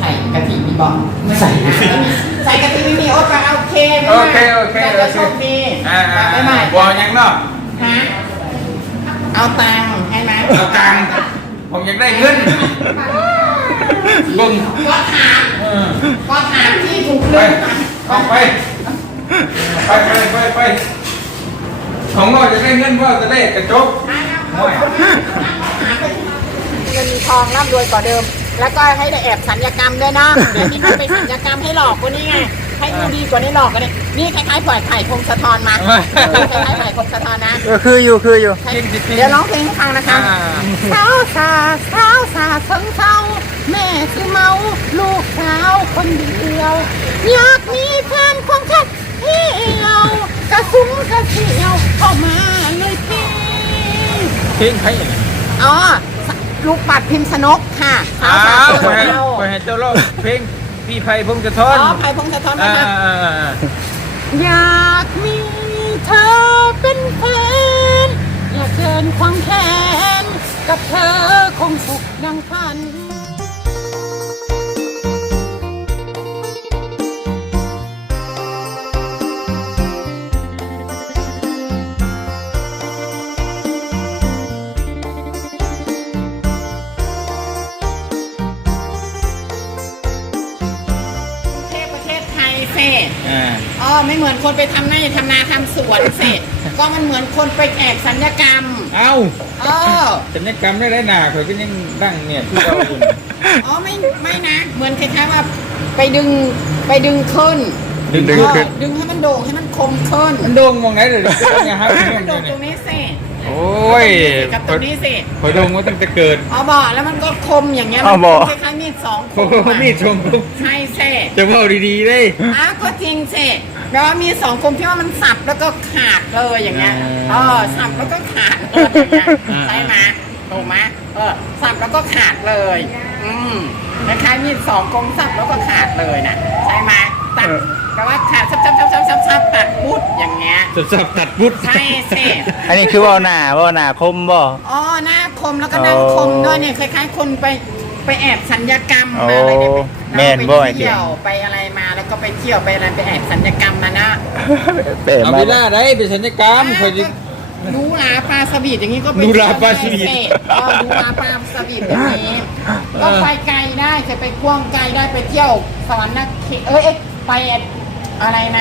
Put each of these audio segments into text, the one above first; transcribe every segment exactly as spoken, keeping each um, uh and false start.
ส่กะทิมีบอกใส่ใส่กะทิไม่มีโอ๊ตก็โอเคไม่โอเคโอเคจะโอจะเคโชคดีอ่าอ่าไม่ไม่บอยังเนาะฮะเอาตังค์ให้ไหมเอาตังค์ผมอยากได้เงินบึ้งก็ถามเออก็ถามที่ถูกไปเรื่องออกไปไปไปไปไปของเราจะได้เงินว่าจะได้กระจกไม่เงินมีทองร่ำรวยกว่าเดิม แล้วก็ให้ได้แอบสัญญกรรมด้วยนะเดี๋ยวนี้เขาไปสัญญกรรมให้หลอกคนนี้ไงให้ดูดีกว่านี้หลอกกันเลยนี่คล้ายๆปล่อยไข่พงศธรมาคล้ายๆไข่พงศธรนะเออคืออยู่คืออยู่เดี๋ยวร้องเพลงให้ฟังนะคะสาวสาสาวสาเชิงเศร้าแม่คือเมาลูกสาวคนเดียว อยากมีแฟนของฉันที่เรากระซุ้มกระเสียวเข้ามาเลยพี่เพลงใครอ๋อลูกปัดพิมพ์สนกค่ะสาอ้าว วสาไปเชิงให้เศร้าไปให้เจ้าโลกเพลงพี่ไผ่พงศธอ๋รอไผ่พงศธรอ่านะคะ อยากมีเธอเป็นแฟนอยากเดินควงแขนกับเธอคงสุขดังฝัน ประเทศไทยเสร็จอ่าอ๋อไม่เหมือนคนไปทำไร่ทำนาทำสวนเสร็จ ก็มันเหมือนคนไปแอบสัญญกรรมเอ้าอ๋อสัญญกรรมได้ได้หนาเขาก็ยังดังเนี่ยที่เราอยู่อ๋อไม่ไม่นะ เหมือนคล้ายๆว่าไปดึงไปดึงขึ้นดึงดึงอ๋อขึ้นดึงให้มันโด่งให้มันคมขึ้นมันโด่งมองไหนเลยเนี่ยครับให้มันโด่งตรงนี้เสร็จโอ้ยกับตรงนี้เสร็จพอโด่งมาตั้งแต่เกิดอ๋อบอกแล้วมันก็คมอย่างเงี้ยอ๋อบอกคล้ายๆมีดสองคโอ้มโหอะนี่ชมปุ๊บใช่เสร็จจะว่าดีๆเลยอ้าวก็จริงเสร็จแล้วมีสองคมที่ว่ามันสับแล้วก็ขาดเลยอย่างเงี้ย เออสับแล้วก็ขาดเลยอย่างเงี้ยใช่ไหมถูกไหมเออสับแล้วก็ขาดเลย อืมคล้ายๆมีดสองคมสับแล้วก็ขาดเลยนะใช่ไหมตัดแปลว่าขาดซับซับซับซับซับซับตัดพุดอย่างเงี้ยสับสับตัดพุทธใช่เสร็จอันนี้คือว่าหน้าว่าหน้าคมบ่อ๋อหน้าคมแล้วก็นั่งอ๋อคมด้วยเนี่ยคล้ายๆ คนไปไปแอบสัญญกรรมโอ้มาอะไรเนี่ยแม่นบ่ไปไอ้เหี้ยเที่ยวไปอะไรมาแล้วก็ไปเที่ยวไปอะไรไปแอบสัญญกรรมมานะเป๋เอามาเวลาได้เป็นสัญญกรรมคอยจะดูลาปลาสวีทอย่างนี้ก็ไปดูลาปลาสวีทเที่ยวได้เสร็จเออดูลาปลาสวีทอย่างนี้ก็ไปไกลได้เคยไปกว้างไกลได้ไปเที่ยวสวรรค์นะเอ้ยเอ้ยไปอะไรนะ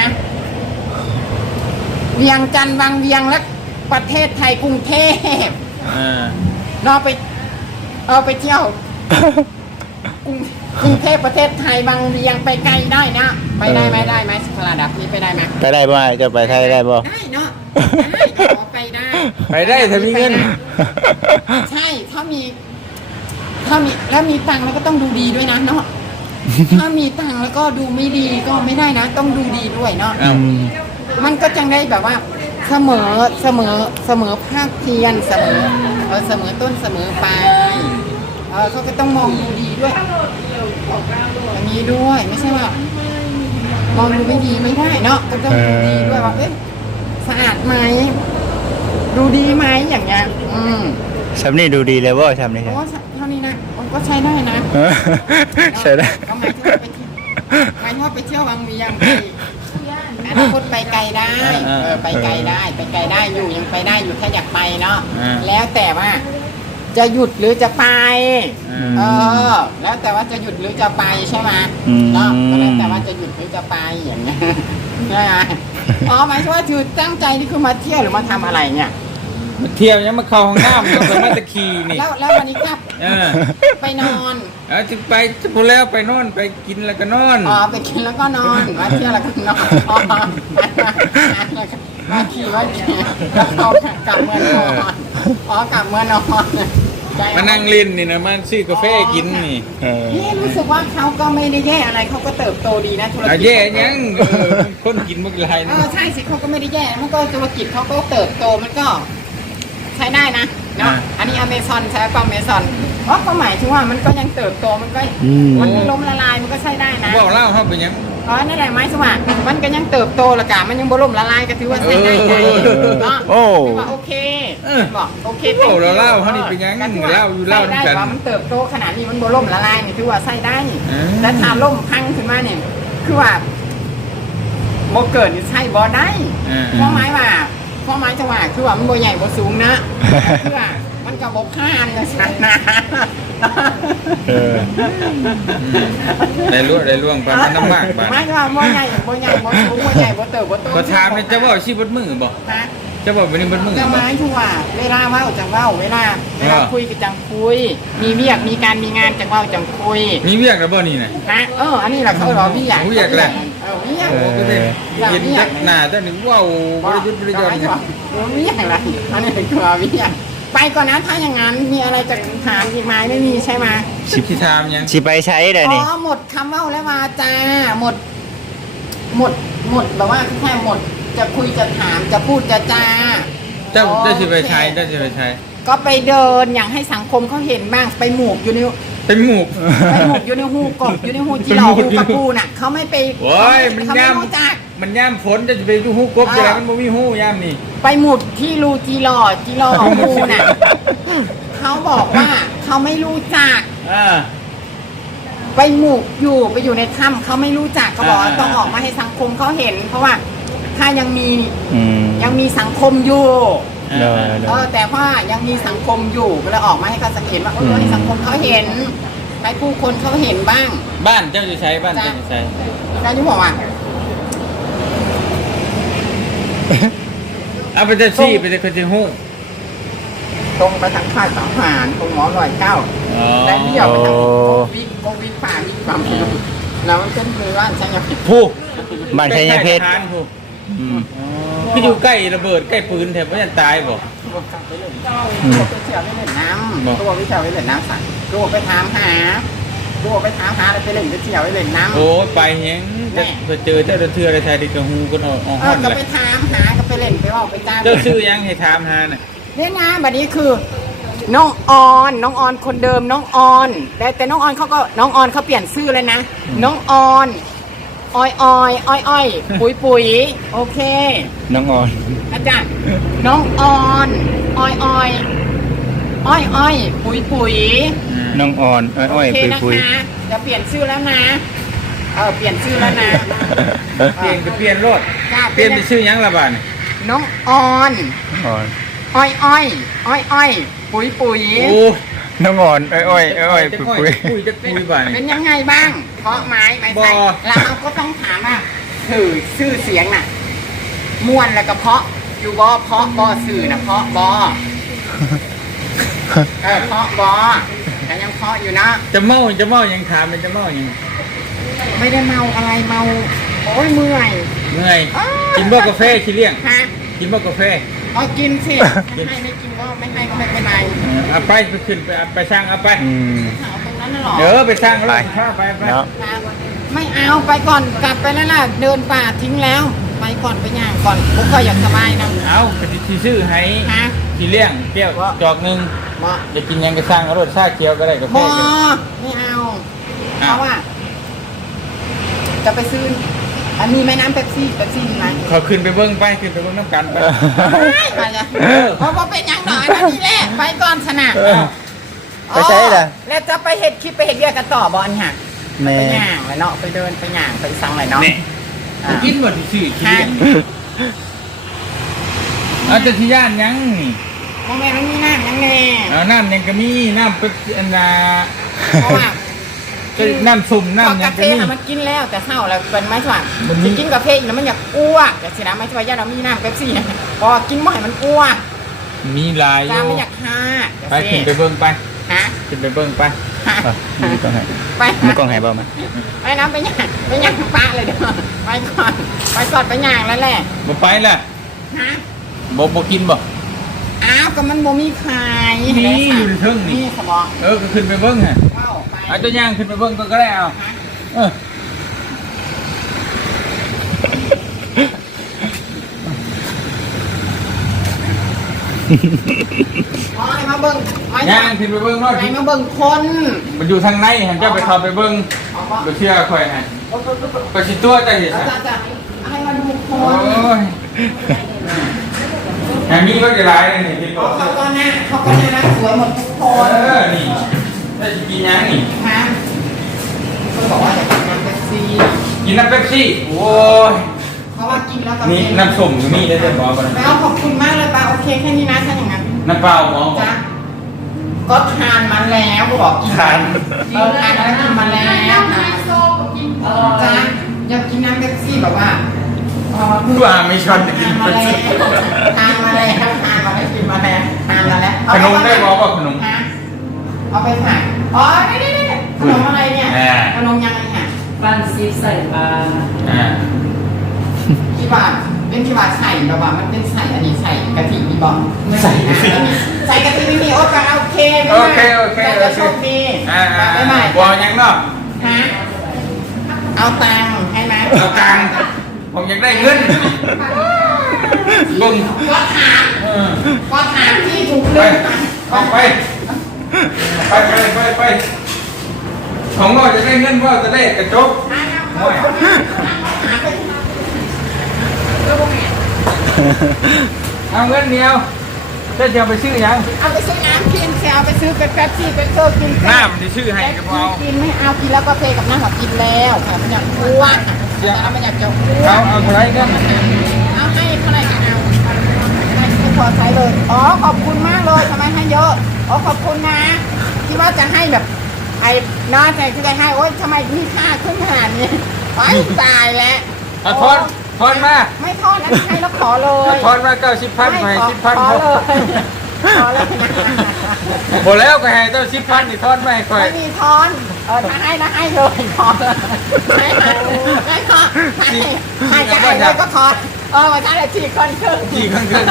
เวียงจันทร์วังเวียงและประเทศไทยกรุงเทพอ่าเราไปเออไปเที่ยวกรุงกรุงเทพประเทศไทยบางเวียงไปไกลได้นะไปได้ไหมได้ไหมระดับนี้ไปได้ไหมไปได้บ่จะไปไทยได้บ่ได้เนาะได้ขอไปได้ไปได้ถ้ามีเงินใช่ถ้ามี ถ้ามีแล้วมีตังค์แล้วก็ต้องดูดีด้วยนะเนาะถ้ามีตังค์แล้วก็ดูไม่ดีก็ไม่ได้นะ ต้องดูดีด้วยเนาะเอ้ามันก็จังได้แบบว่า เสมอเสมอเสมอภาคเพียนเสมอเออเสมอต้นเสมอปลายเออเขาก็ต้องมองดูดีด้วยอย่างนี้ด้วยไม่ใช่ว่า มองดูไม่ดีไม่ได้เนาะก็ต้องดูดีด้วยว่าเอ๊ะสะอาดไหมดูดีไหมอย่างเงี้ยอืมชำนี่ดูดีเลยบ่ชำนี่เพราะว่าเท่านี้นะมันก็ใช้ได้นะใช่ได้ก็หมายถึงว่าไปเที่ยวหมายถึงว่าไปเที่ยวบางเวียงไปอนาคตไปไกลได้เออไปไกลได้ไปไกลได้อยู่ยังไปได้อยู่ถ้าอยากไปเนาะแล้วแต่ว่า จะหยุดหรือจะไปเออแล้วแต่ว่าจะหยุดหรือจะไปใช่ไหมเนาะก็แล้วแต่ว่าจะหยุดหรือจะไปอย่างเงี้ยใช่ไหมอ๋อหมายถึงว่าคือตั้งใจนี่คือมาเที่ยวหรือมาทำอะไรเนี่ยมาเที่ยวยังมาเข้าห้องน้ำยังไปมาตะคีนี่แล้วแล้ววันนี้กลับเออไปนอนเอาจะไปจะพูดแล้วไปนอนไปกินแล้วก็นอนอ๋อไปกินแล้วก็นอนมาเที่ยวแล้วก็นอนอ๋อมาขี่มาขี่แล้วเขากลับเมืองนอนอ๋อกลับเมืองนอนใจมานั่งเล่นนี่นะมันซื้อกาแฟกินนี่เออนี่รู้สึกว่าเขาก็ไม่ได้แย่อะไรเขาก็เติบโตดีนะธุรอากิจแย่ยังเออคนกินเมื่อไรเอนะอใช่สิเขาก็ไม่ได้แย่มันก็ธุรกิจเขาก็เติบโตมันก็ ใช้ได้นะเนาะอันนี้อเมซอนใช้ป่ะอเมซอนเพราะก็หมายถึงว่ามันก็ยังเติบโตมันก็มันไม่ล้มละลายมันก็ใช้ได้นะบอกเล่าเขาเป็นยังอ๋อนั่นแหละไม้สว่างมันก็ยังเติบโตละกะมันยังบ่ล่มละลายก็ถือว่าใช้ได้ไงเนาะโอ้ถือว่าโอเคเอออบอกโอเคโอ้เราเล่าเขานี่เป็นยังเล่าอยู่เล่าได้กันว่ามันเติบโตขนาดนี้มันบ่ล่มละลายนี่คือว่าใส่ได้อืมแล้วถ้าล่มพังขึ้นมาเนี่ยคือว่าบ่เกิดนี่ใช่บ่ได้อ่าเพราะหมายว่าเพราะหมายจังว่าคือว่ามันบ่ใหญ่บ่สูงนะคือว่ามันก็บ่ผ่านนะฉันนะเออได้ล่วงได้ล่วงไปมันน้ำมากบาดหมายว่าบ่ใหญ่บ่ใหญ่บ่สูงบ่ใหญ่บ่เติบบ่โตพอถามเนี่ยจะว่าชีบดมือบ่ฮะจะบอกเป็นบดมือจะบ่หมายถึงว่าเวลาเว้าจังเว้าเวลาเวลาเออคุยก็จังคุย มีเวียกมีการมีงานจังเว้าจังคุยมีเวียกแล้วบ่นี่น่ะฮะเอออันนี้แหละเขาเรียกว่าเวียกเวียกแหละเออเวียกเออก็ได้เห็นจักหน้าเจ้านี่ว้าวบริยุทธ์บริยนต์เออเวียกอะไรอันนี้คือว่าเวียกไปก่อนนะถ้าอย่างนั้นมีอะไรจะถามอีกไหมไม่มีใช่ไหมสิบที่ถามยังสิไปใช้ได้อ๋นี่อหมดคำเว้าและวาจาหมด หมดหมดแบบว่าแค่หมดจะคุยจะถามจะพูดจะจาเจ้าอ๋อเจ้าสิไปใช้โอเคเจ้าสิไปใช้ก็ไปเดินอย่างให้สังคมเขาเห็นบ้างไปหมูกอยู่ในเป็นหมูกไปหมูกอยู่ในหูกบอยู่ในหูจีหลอหูกระปูน่ะเขาไม่ไปโอ้ยมันเขาไม่ย่ำรู้จักมันย่ำฝนจะไปดูฮู้กบจะไรมันบ่มีฮู้ย่ำนี่ไปหมุดที่รูจีหลอจีหลอหูน่ะเขาบอกว่าเขาไม่รู้จักอ่าไปหมูกอยู่ไปอยู่ในถ้ำเขาไม่รู้จักเขาบอกว่าอ่าต้องออกมาให้สังคมเขาเห็น เพราะว่าถ้ายังมีอืมยังมีสังคมอยู่เด้อเด้เอออแต่ว่ายังมีสังคมอยู่ก็เลยออกมาให้เขาสังเกตว่าเออให้สังคมเขาเห็นให้ผู้คนเขาเห็นบ้างบ้านเจ้าจะใช้บ้านเจ้าจะใช้แล้วที่บอกว่าเอาไปจะชี้ไปจะคนจะฮู้ตรงไปทางค่ายทหารตรงหมอลอยเก้าอ๋อและเดี่ยวไปทางโกวิกโกวิกป่าวิกความแล้วมันเป็นคือว่าใช่ยังผิดผู้บ้านชัยเพชรทหารผู้อืมพี่อยู่ใกล้ระเบิดใกล้ปืนแถบว่าจะตายบ่ตัวกลับไปเลยตัวไปเที่ยวไปเล่นน้ำตัวไปเที่ยวไปเล่นน้ำสั่งตัวไปถามหาตัวไปถามหาแล้วไปเล่นไปเที่ยวไปเล่นน้ำโอ้ยไปเฮงจะไปเจอเจ้าเทืออะไรไทยดิกระฮูกันออกออกเอห้ออน ก็เลไปยถามหาก็ไปเล่นไปว่าไปจ้าเจ้าชื่อยังให้ถามหาน่ะเนี่ยนะบัดนี้คือ น้องออนน้องออนคนเดิมน้องออนแต่แต่น้องออนเขาก็น้องออนเขาเปลี่ยนชื่อเลยนะน้องออนอ้อยอ้อยอ้อยอ้อยปุ๋ยปุ๋ยโอเคน้องออนอาจารย์น้องออนอ้อยอ้อยอ้อยอ้อยปุ๋ยปุ๋ยน้องออนอ้อยอ้อยโอเคปุยนะปุยคะจะเปลี่ยนชื่อแล้วนะเออเปลี่ยนชื่อแล้วนะเปลี่ยนก็เปลี่ยนรถจ้าเปลี่ยนเป็นชื่อยังละบาดนี่น้องออนออนอ้อยอ้อยอ้อยอ้อยปุ๋ยปุ๋ยโอ้น้องออนอ้อยอ้อยอ้อยจะปุยคุปุยยจะคุยจะคุยบาดเป็นี่นยังไงบ้างเพราะไม้ไม้บ่ใส่แล้วเราก็ต้องถามว่าถือชื่อเสียงน่ะม่วนแล้วก็เพาะอยู่บอเพาะบอสื่อนะเพาะบอเออเพาะบอแต่ยังเพาะอยู่นะจะเมาจะเมายังถามมันจะเมายังไม่ได้เมาอะไรเมาโอ้ยเมื่อยเมื่อยอ้าวกินบ่กาแฟขี้เลี้ยงฮะกินบ่กาแฟเอากินสิไม่ให้ไม่กินก็ไม่ให้ก็ไม่เป็นไรเออเอาไปไปขึ้นไปเอาไปสร้างเอาไปอืมเอาตรงนั้นน่ะเหรอเดี๋ยวไปสร้างรไปถข้าไปไปเนาะไม่เอาไปก่อนกลับไปแล้วล่ะเดินป่าทิ้งแล้ว ไปก่อนไปย่างก่อนพวกก็อยากสบายนะเอาไปที่ซื้อให้ฮะขี้เลี้ยงแก้วจอกหนึงบอจะกินยังก็สร้างเอารถชาเขียวก็ได้กาแฟบอก็ได้ไม่เอาอ้าวเพราะว่า จะไปซื้ออันนี้แม่น้ำเป๊ปซี่เป๊ปซี่มีไหมขอขึ้นไปเบิ้งไปขึ้นไปเบิ้งน้ำกันไปไปเลยเพราะว่าเป็นอย่างหน่อยนะนี่แหละไปก่อนชนะเออ ไปใช้ล่ะแล้วจะไปเห็ดคลิปไปเห็ดเรียกกันต่อบอลค่ะแม่ไปย่างเลยเนาะไปเดินไปย่างไปสั่งเลยเนาะนี่อ่ากินหมดที่ซื้อขี้เลี้ยงเอาแต่ที่ย่านยังนี่โมเมนต์มันมีน้ำยังแน่เอาน้ำยังก็มีน้ำเป็นอันนาเพราะว่าก็น้ำสุ่มพอน้ำยักาง แฟก็มีน่ะมันกินแล้วแต่เศร้าแล้วเป็นไม่ใช่ว่ามันมีสิกินกาแฟอีกแล้วมันอยากอ้วกแต่สินะไม่ใช่ว่าญาติเรามีน้ำเป๊ปซี่นะพอกินบ่อยมันอ้วกมีหลายอจ้ายู่ไม่อยากห้าไปขึ้นไปเบิ้งไปฮะขึ้นไปเบิ้งไปฮะอ่ะมีกล้องไหนไปมีกล้องไหนบ้างไหมไปน้ำไปย่างไปย่างปลาเลยเด้อไปก่อนไปก่อนไปย่างแล้วแหละบ่ไปล่ะฮะบ่บ่กินบ่อ้าวก็มันบ่มีขายมีอยู่ในเทิงนี่นี่สมองเออก็ขึ้นไปเบิ้งฮะว้าวไปเอาตัวย่างขึ้นไปเบิ้งก็ได้เอาเอออ๋อให้มาเบิ่งไม่ย่าใช่งขึ้นไปเบิ้งรอดให้มาเบิ่งคนมันอยู่ทางในฮะเจ้าไปเข้าไปเบิ้งอ๋อบ่บ่เชื่อข่อยฮะไปสิตัวจะเห็นอาฮะจารย์จะให้มาดูคโอ้นยแฮมมี่ก็จะร้ายเลยนี่พี่เขาบอกเขาก็หน้าเขาก็น่ารักสวยหมดทุกคเอน อนี่ได้กินยังนี่นะเขาบอกว่าจะกินน้ำเป๊ปซี่กินน้ำเป๊ปซี่โอ้ยเพราะว่ากินแล้วก็นี่น้ำส้มก็มีได้แต่บอกก่อนไม่เอาขอบคุณมากเลยป้าโอเคแค่นี้นะถ้าอย่างนั้นน้ำเปล่าหมอจ้ะก็ทานมาแล้วก็บอกกินทานเออทานแล้วกินมาแล้วค่ะจ้ะอยากกินน้ำเป๊ปซี่แบบว่าเออว่าไม่ชอบจะกินทานมาเป๊ปแล้ซี่วทานมาแล้วทานมาแล้วกินมาแล้วทานมาแล้วขนมได้บอกว่าขนมฮะเอาไปฝากอ๋อนี่นี่นี่ขนมอะไรเนี่ยอ่าขนมยังไงเนี่ยปั้นซีใส่ปลาอ่าที่ว่าเป็นที่ว่าใส่แบบว่ามันเป็นใส่อันนี้ใส่กะทิมีบอกไม่ใส่กะทิใส่กะทิไม่มีโอ๊ตก็โอเคไม่โอมาเคโอเคแต่โอจะเคโชคดีอ่าอ่าไม่ไม่บอกยังเนาะฮะเอาตังค์ให้ไหมเอากลางผมอยากได้เงินบุ้งก็ถามเออก็ถามที่ถูกไปเรื่องออกไป ไปไปไปไปของเราจะได้เงินว่าจะได้กระจก เอาเงินเดียวจะจะเอาไปซื้อยังเอาไปซื้อน้ำกินเซลไปซื้อเป็นแป๊บซี่เป็นโซกินน้ำที่ซื้อให้กระเป๋ากินไม่เอากินแล้วก็เทกับน้ำกับกินแล้วแต่มันอยากอ้วนแต่มันอยากจะอ้วเอานเอาเท่าไหรกันเอาให้เท่าไหร่กันเอาให้พอใช้เลยอ๋อขอบคุณมากเลยทำไมให้เยอะอ๋อขอบคุณนะที่ว่าจะให้แบบไอ้น้อยใจที่ได้ให้โอ๊ยทำไมมีค่าขึ้นขนาดนี้ไอ้ตายแล้วเอาทอนทอนมาไม่ทอดนะให้แล้วขอเลยทอนมาเก้าสิบพันไปไม่ขอสิบพันขอพอเลยขอเลยนะหมดแล้วก็ให้เจ้าสิบพันนี่ทอนไม่ให้ค่อยไม่มีทอนเออถ้าให้นะให้เลยขอเลยให้ให้ให้ขอให้ให้จะให้เลยก็ขอเออมาใช้เลยสี่คนครึ่งกี่ครั้งขึ้น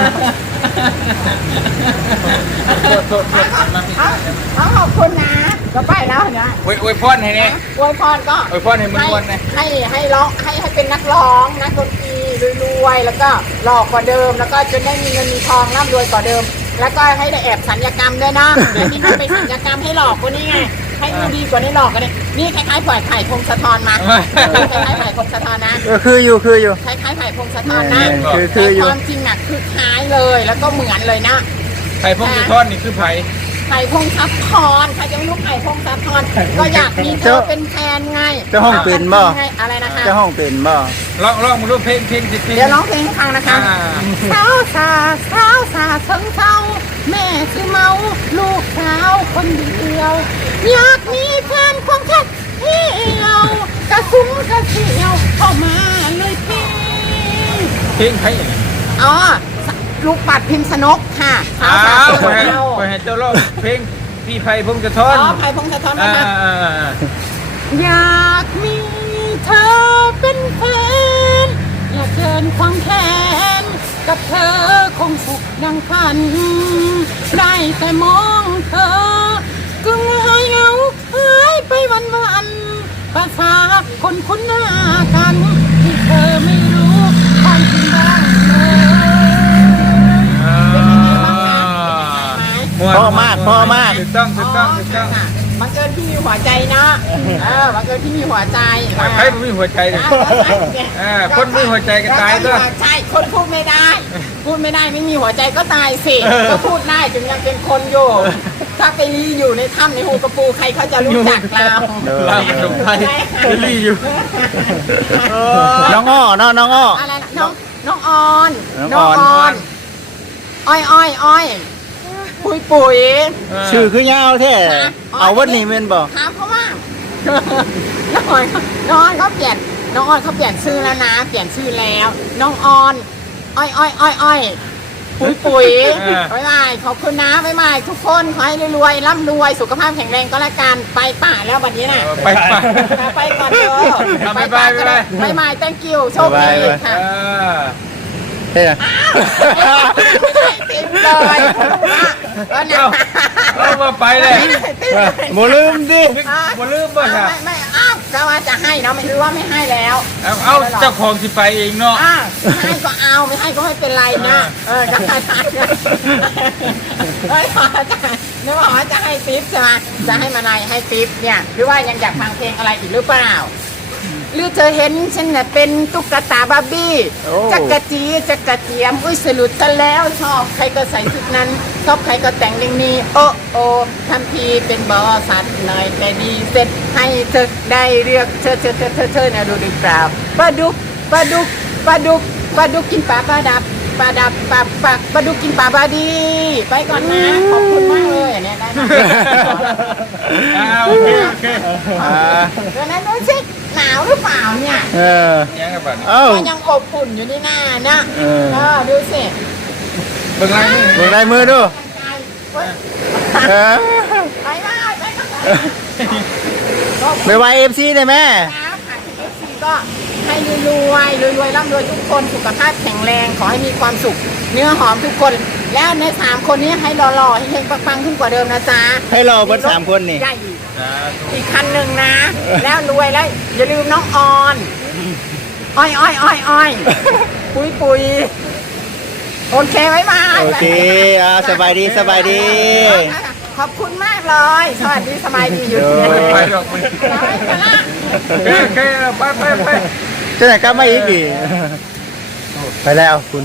โทษโทษโทษมาพี่เอาเอาขอบคุณนะก็ไปแล้วเนี่ยอวยอวยพรให้เนี่ยอวยพรก็อวยพรให้มึงวันนะให้ให้ร้องให้ให้เป็นนักร้องนักดนตรีรวยๆแล้วก็หล่อกว่าเดิม แล้วก็จะได้มีเงินมีทองร่ำรวยกว่าเดิม แล้วก็ให้ได้แอบสัญญกรรมด้วยนะเดี๋ยวนี้เขาไปสัญญกรรมให้หลอกกว่านี้ไงให้ดูดีกว่านี้หลอกกันนี่นี่คล้ายๆปล่อยไข่พงศธรมาคล้ายๆไข่พงศธรนะเออคืออยู่คืออยู่คล้ายๆไผ่พงศธรนะคือแต่คืออยู่ความจริงน่ะคือคล้ายเลยแล้วก็เหมือนเลยนะไข่พงจะทอนนี่คือไผ่ไผ่พงศธรใครจะไม่รู้ไผ่พงศธรก็อยากมีเธอเป็นแฟนไงเจ้าห้องเป็นบ่ไงอะไรนะคะเจ้าห้องเป็นบ่ลองลองมาดูเพลงเพลงสิเพลงเดี๋ยวร้องเพลงให้ฟังนะคะอ่าสาวสาสาวสาเชิงเศร้าแม่สิเมาลูกสาวคนเดียว อยากมีแฟนของฉันที่เรากระซุ้มกระเสียวเข้ามาเลยพี่เพลงไผ่อ๋อลูกปัดพิมพ์สนกค่ะสาอ้าว วสาวไปเชิงให้เศร้าไปให้เจ้าร้องเพลงพี่ไผ่พงจะทอนอ๋อไผ่พงศธรอ่านะคะอ่าอ่าอยากมีเธอเป็นแฟนอยากเดินควงแขนกับเธอคงสุขดังพัน ได้แต่มองเธอกึ่งหายเหงาหายไปวันวันๆภาษาคนคุ้นหน้ากัน ที่เธอไม่รู้ความจริงบ้างเลยเป็นยังไงบ้างคะเป็นยังไงไหมม่วนพ่อมากพ่อมากถูกต้องถูกต้องถูกต้องค่ะบังเกิดที่มีหัวใจเนาะเออบังเกิดที่มีหัวใจใครไม่มีหัวใจเลย เออคนมีหัวใจก็ตายด้วยใช่คนพูดไม่ได้ พูดไม่ได้ไม่มีหัวใจก็ตายสิเออก็พูดได้จึงยังเป็นคนอยู่ ถ้าไปรีอยู่ในถ้ำในหูกระปูใครเขาจะรู้จักเราเราเป็นสมไทยเจลลี่อยู่น้องอ้อเนาะน้องอ้ออะไรนะน้องน้องออนน้องออนอ้อยอ้อยอ้อยปุ๋ยปุ๋ยชื่อคือยาวแท้นะเอาวันนี้แม่นบ่ถามเขาว่า น้องออนน้องออนเขาเปลี่ยนน้องออนเขาเปลี่ยนชื่อแล้วนะ เปลี่ยนชื่อแล้ว น้องออน อ้อยอ้อยอ้อยอ้อยปุ๋ยปุ๋ยบ๊ายบายขอบคุณนะบ๊ายบายทุกคนขอให้รวยๆร่ำรวยสุขภาพแข็งแรงก็แล้วกันไปป่าแล้ววันนี้น่ะไปไปไปก่อนเถอะเอาบ๊ายบายบ๊ายบายบ๊ายบาย thank you โชคดีค่ะเออเฮ้ยไม่ได้ติมเลยก็นะเอามาไปเลยบ่ลืมดิบ่ลืมบ่ใช่ไม่ไม่อ้าวก็ว่าจะให้เนาะไม่รู้ว่าไม่ให้แล้วเอาเอาเจ้าของสิไปเองเนาะอ้าวให้ก็เอาไม่ให้ก็ไม่เป็นไรนะเออจะให้เฮ้ยขอจะนึกว่าจะให้ทิปใช่ไหมจะให้มาในให้ทิปเนี่ยหรือว่ายังอยากฟังเพลงอะไรอีกหรือเปล่าหรือเธอเห็นฉันน่ะเป็นตุ๊กตาบาร์บี้โอ้จักกะจีจักกะเจียมอุ้ยสรุปกันแล้วชอบใครก็ใส่ชุดนั้นชอบใครก็แต่งอย่างนี้โอ้โอ้ทำทีเป็นบอสัตว์หน่อยแต่ดีเสร็จให้เธอได้เรียกเธอเธอเธอเธอเธอนะดูดีเปล่าปลาดุกปลาดุกปลาดุกปลาดุกกินปลาปลาดับปลาดับปลาปลาปลาดุกกินปลาบาดี ไปก่อนนะขอบคุณมากเลยอันเนี้ยได้ไหมอ่าโอเคโอเคอ่าเดี๋ยวนั้นดูสิหนาวหรือเปล่าเนี่ยเออยังกับบัดนี้เอ้าก็ยังอบอุ่นอยู่นี่นานะเออเออดูสิเบิ่งลายมือเบิ่งลายมือดูเว้ยเออไปมาไปข้างหลังไปไวเอฟซีได้ไหมครับค่ะที่เอฟซีก็ให้รวยรวยรวยๆร่ำรวยทุกคนสุขภาพแข็งแรงขอให้มีความสุข เนื้อหอมทุกคน แล้วในสามคนนี้ให้หล่อๆให้เฮงปังๆขึ้นกว่าเดิมนะจ๊ะให้รอเบิดสามคนนี่ใหญ่อีกคันหนึ่งนะ แล้วรวยแล้วอย่าลืมน้องออนอ้อยอ้อยอ้อยอ้อยปุยปุยโอเคไว้มาโอเคอ่าสบายดีสบายดีขอบคุณมากเลย สวัสดีสบายดีอยู่เอที่อไปหรอกมึงไปกันละโอเคโอเคไปไปไปจะไหนกลับมาอีกดิไปแล้วคุณ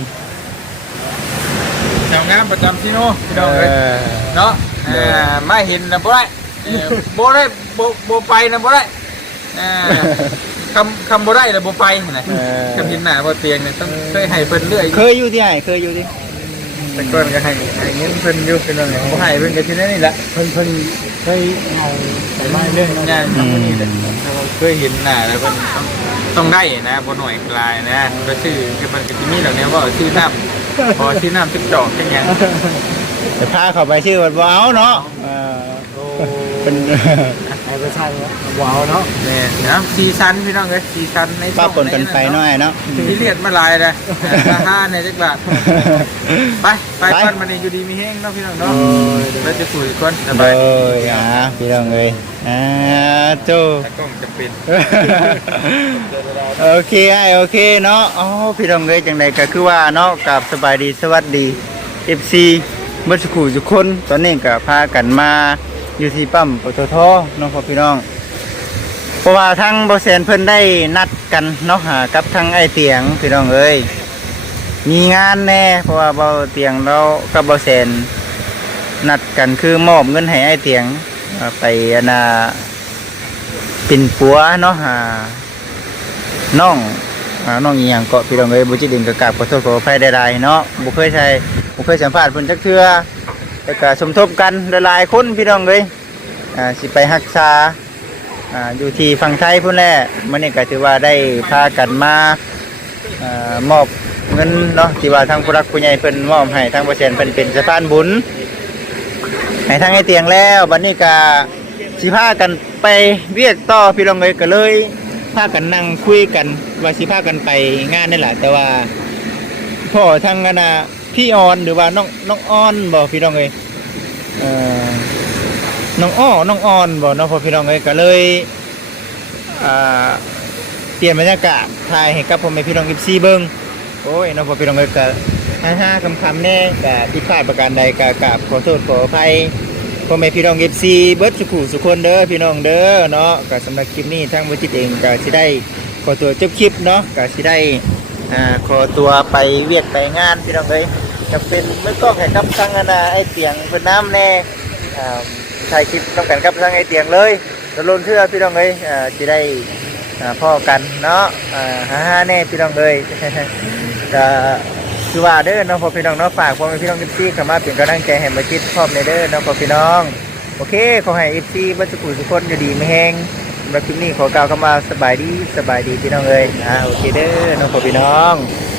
แถวงานประจำที่โน่พี่น้องเอเลยอเนาะอ่าไม่เห็นนะบ่ได้เออบ่ได้บ่บ่ไปนะบ่ได้อ่าคำคำบ่ได้นะบ่ไปนะคำเห็นหน้าบ่เตียงเนี่ยต้องเคยให้เพิ่นเรื่อยเคยอยู่ที่ไหนเคยอยู่ที่แต่ก่อนก็ให้ให้เงินเพิ่นอยู่พี่น้องเลยบ่ให้เพิ่นก็ที่นั่นนี่แหละเพิ่นเพิ่นเคยเอาไปไม้เรื่องนั้นงานทำนี่แหละเราเคยเห็นหน้าแล้วเพิ่นต้องต้องได้นะบ่หน่อยกลายนะก็ชื่อคือมันก็สิมีเหล่านี้ว่าชื่อน้ำพอชื่อน้ำติ๊กจอกจังหยังจะพาเขาไปชื่อวัดว้าวเนาะเออเป็นไอ้ประชาชนว้าวเนาะเนี่ยนะซีซันพี่น้องเอ้ยซีซันในป้าปนกันไปหน่อยเนาะที่เลียดมาหลายเลยราคาในจักบาทไปไปไปก่อนมันนี่อยู่ดีมีแห้งเนาะพี่น้องเนาะเราจะคุยก่อนสเลบายยอ่ะพี่น้องเลยอ่าโจถ้ากล้องจะเป็นโอเคไอ้โอเคเนาะอ๋อพี่น้องเลยจังใดก็คือว่าเนาะกับสบายดีสวัสดี เอฟ ซี เมื่อสักครู่ทุกคนตอนนี้ก็พากันมาอยู่ที่ปั๊มปตทเนาะพ่อพี่น้องเพราะว่าทางบอแซนเพิ่นได้นัดกันเนาะหากับทางไอเตียงพี่น้องเอ้ยมีงานแน่เพราะว่าเบาเตียงเรากับบอแซนนัดกันคือมอบเงินให้ไอเตียงอ่าไปอนนาเป็นปัวเนาะหาน้องอ่าน้องอีหยังเกาะพี่น้องเอ้ยบ่จิตเองก็กราบขอโทษขออภัยใดๆเนาะบ่เคยใช้บ่เคยสัมภาษณ์เพิ่นจักเทื่อแต่ก็สมทบกันหลายๆคนพี่น้องเอ้ยอ่าสิไปรักษาอ่าอยู่ที่ฝั่งไทยพุ่นแหละมื้อนี้ก็ถือว่าได้พากันมาอ่ามอบเงินเนาะที่ว่าทางผู้รักผู้ใหญ่เพิ่นมอบให้ทางบ่แซนเพิ่นเป็นสะพานบุญให้ทางไอ้เตียงแล้วบัดนี้ก็สิพากันไปเวียกต่อพี่น้องเอ้ยก็เลยพากันนั่งคุยกันว่าสิพากันไปงานนั่นแหละแต่ว่าพ่อทางนั้นน่ะพี่ออนหรือว่าน้องน้องออนบ่พี่น้องเอ้ยเอ่อน้องอ้อน้องออนบ่เนาะพ่อพี่น้องเอ้ยก็เลยอ่าเปลี่ยนบรรยากาศถ่ายให้กับพ่อแม่พี่น้อง เอฟ ซี เบิ่งโอ้ยน้องพ่อพี่น้องเอ้ยก็ฮ่าๆคำๆแน่ก็ผิดพลาดประการใดก็กราบขอโทษขออภัยพ่อแม่พี่น้อง เอฟ ซี เบิดสุขุสุคนเด้อพี่น้องเด้อเนาะก็สำหรับคลิปนี้ทางบ่จิตเองก็สิได้ขอตัวจบคลิปเนาะก็สิได้อ่าขอตัวไปเวียกไปงานพี่น้องเอ้ยจะเป็นมื้อกล้องให้กับทางอันน่ะไอ้เตียงเพิ่นน้ำแน่อ่าถ่ายคลิปต้องกันกับทางไอ้เตียงเลยตะลนเทื่อพี่น้องเอ้ยอ่าสิได้อ่าพ่อกันเนาะอ่าฮ่าๆแน่พี่น้องเอ้ย ก็คือว่าเด้อเนาะพ่อพี่น้องเนาะฝากพ่อแม่พี่น้อง เอฟ ซี เข้ามาเป็นกำลังใจให้มาคิดพร้อมในเด้อเนาะพ่อพี่น้องโอเคขอให้ เอฟ ซี เบ่สุขทุกคนอยู่ดีไม่แห้งสำหรับคลิปนี้ขอกล่าวคำว่าสบายดีสบายดีพี่น้องเอ้ยอ่าโอเคเด้อเนาะพ่อพี่น้อง